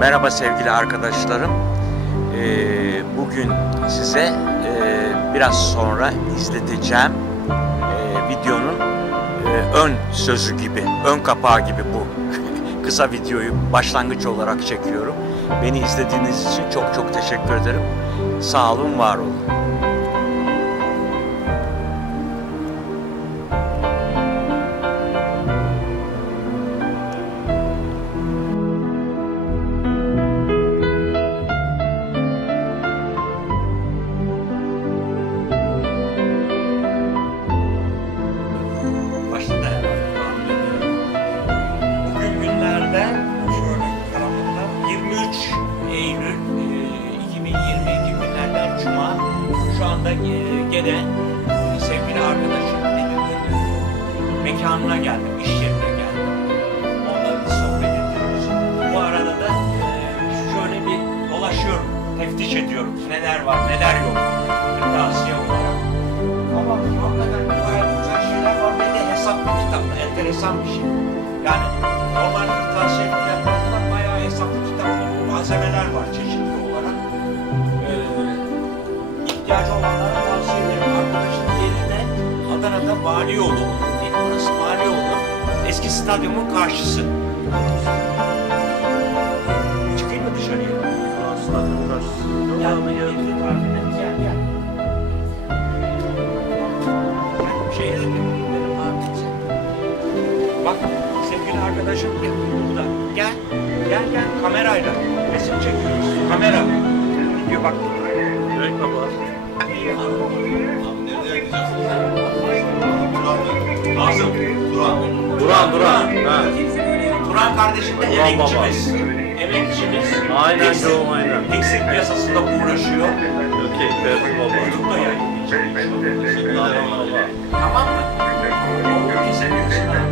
Merhaba sevgili arkadaşlarım. Bugün size biraz sonra izleteceğim videonun ön sözü gibi, ön kapağı gibi bu kısa videoyu başlangıç olarak çekiyorum. Beni izlediğiniz için çok çok teşekkür ederim. Sağ olun, var olun. Bugün günlerden şöyle karanlıkta 23 Eylül 2022 günlerden Cuma. Şu anda gene sevgili arkadaşım Nedim mekanına geldim, iş yerine geldim. Onunla bir sohbet ediyoruz. Bu arada da şöyle bir dolaşıyorum, teftiş ediyorum. Neler var, neler yok. Kırtasiye olarak. Ama hakikaten gayet güzel şeyler var ve de hesaplı kitaplı, enteresan bir şey. Yani normal kırtasiye fiyatlarından bayağı hesaplı kitaplı malzemeler var çeşitli olarak. İhtiyacı olanlara tavsiye ederim. Arkadaşın yeri de Adana'da Valiyolu. Burası Valiyolu. Eski stadyumun karşısı. Çıkayım mı dışarıya? Stadyumun karşısı. Gel, gel, gel. Şeye de dedim abi. Bak sevgili arkadaşım burada. Gel, gel, gel. Kamerayla resim çekiyoruz. Kamera. Video bak. Direkt baba. Nazım. Duran. Ha. Turan kardeşim de Turan emekçimiz. Emekçimiz. Aynen Tekstil- canım, aynen. Tekstil piyasasında uğraşıyor. Okey, Ferdi baba. Çocuk da yayınlayacak. Aynen baba. Tamam mı? Kesin